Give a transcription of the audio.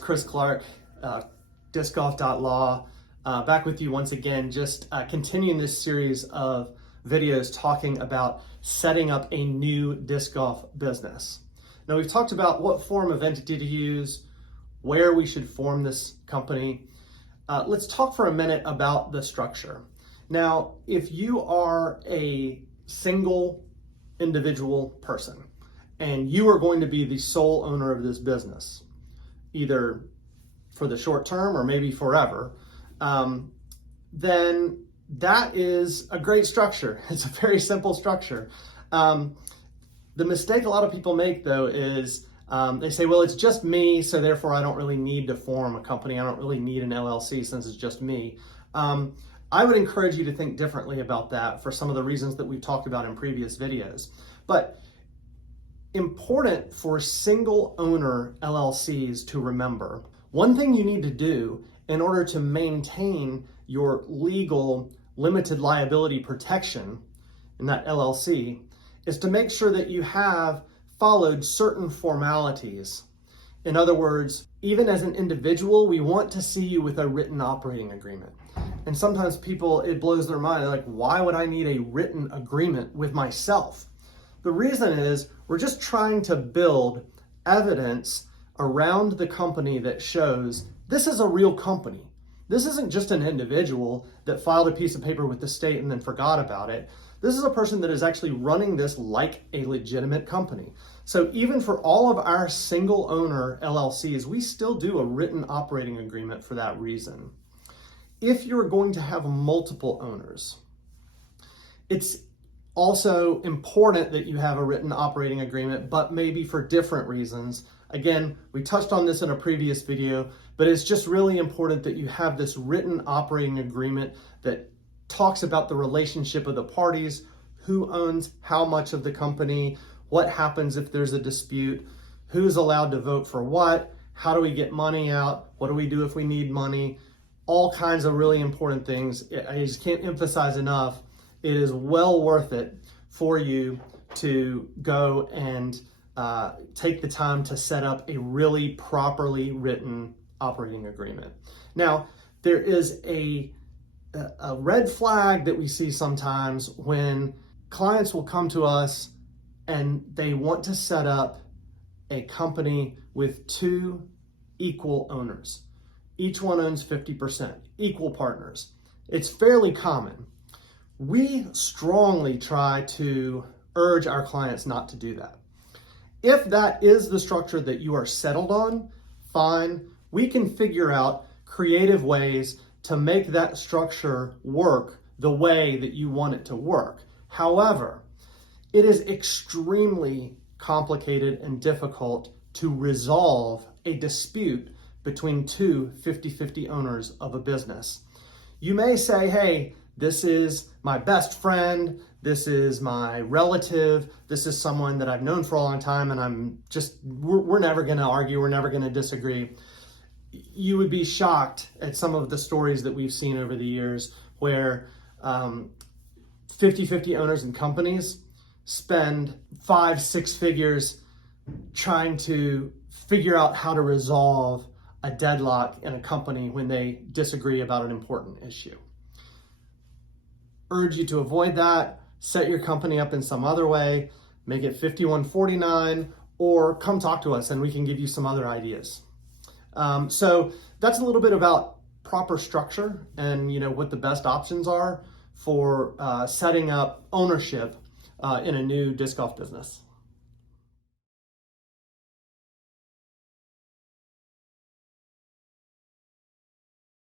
Chris Clark, discgolf.law, back with you once again, just continuing this series of videos talking about setting up a new disc golf business. Now, we've talked about what form of entity to use, where we should form this company. Let's talk for a minute about the structure. Now, if you are a single individual person and you are going to be the sole owner of this business, either for the short term or maybe forever, then that is a great structure. It's a very simple structure. The mistake a lot of people make, though, is they say, well, it's just me, so therefore I don't really need to form a company. I don't really need an LLC since it's just me. I would encourage you to think differently about that for some of the reasons that we've talked about in previous videos. But important for single owner LLCs to remember, one thing you need to do in order to maintain your legal limited liability protection in that LLC is to make sure that you have followed certain formalities. In other words, even as an individual, we want to see you with a written operating agreement. And sometimes people, it blows their mind. They're like, why would I need a written agreement with myself? The reason is we're just trying to build evidence around the company that shows this is a real company. This isn't just an individual that filed a piece of paper with the state and then forgot about it. This is a person that is actually running this like a legitimate company. So even for all of our single owner LLCs, we still do a written operating agreement for that reason. If you're going to have multiple owners, it's also important that you have a written operating agreement, but maybe for different reasons. Again, we touched on this in a previous video, but it's just really important that you have this written operating agreement that talks about the relationship of the parties, who owns how much of the company, what happens if there's a dispute, who's allowed to vote for what, how do we get money out, what do we do if we need money, all kinds of really important things. I just can't emphasize enough, it is well worth it for you to go and take the time to set up a really properly written operating agreement. Now, there is a red flag that we see sometimes when clients will come to us and they want to set up a company with two equal owners. Each one owns 50%, equal partners. It's fairly common. We strongly try to urge our clients not to do that. If that is the structure that you are settled on, fine. We can figure out creative ways to make that structure work the way that you want it to work. However, it is extremely complicated and difficult to resolve a dispute between two 50-50 owners of a business. You may say, hey, this is my best friend, this is my relative, this is someone that I've known for a long time, and we're never gonna argue, we're never gonna disagree. You would be shocked at some of the stories that we've seen over the years where 50-50 owners and companies spend 5-6 figures trying to figure out how to resolve a deadlock in a company when they disagree about an important issue. Urge you to avoid that, set your company up in some other way, make it 5149, or come talk to us and we can give you some other ideas. So that's a little bit about proper structure and what the best options are for setting up ownership in a new disc golf business.